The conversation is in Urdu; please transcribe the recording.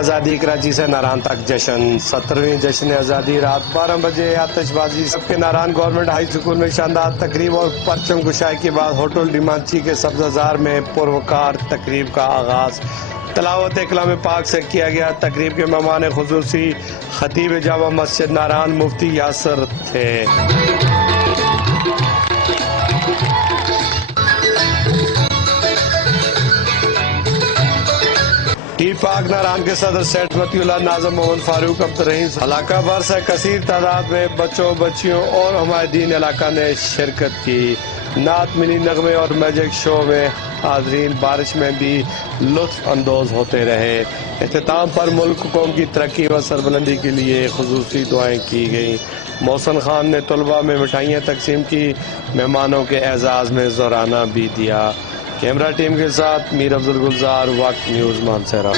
آزادی کراچی سے ناران تک جشن 17ویں جشن آزادی رات 12 بجے آتش بازی سب کے ناران گورنمنٹ ہائی سکول میں شاندار تقریب اور پرچم کشائی کے بعد ہوٹل ڈیمانچی کے سبززار میں پروکار تقریب کا آغاز تلاوت کلام پاک سے کیا گیا۔ تقریب کے مہمان خصوصی خطیب جامع مسجد ناران مفتی یاسر تھے۔ ٹی پاک ناران کے صدر سیٹ متی اللہ ناظم محمد فاروق عبدالرحیم علاقہ بھر سے کثیر تعداد میں بچوں بچیوں اور حمایدین علاقہ نے شرکت کی۔ نعت منی نغمے اور میجک شو میں حاضرین بارش میں بھی لطف اندوز ہوتے رہے۔ اختتام پر ملک قوم کی ترقی و سربلندی کے لیے خصوصی دعائیں کی گئیں۔ محسن خان نے طلباء میں مٹھائیاں تقسیم کی، مہمانوں کے اعزاز میں زورانہ بھی دیا۔ کیمرہ ٹیم کے ساتھ میر افضل گلزار، وقت نیوز مانسہرہ۔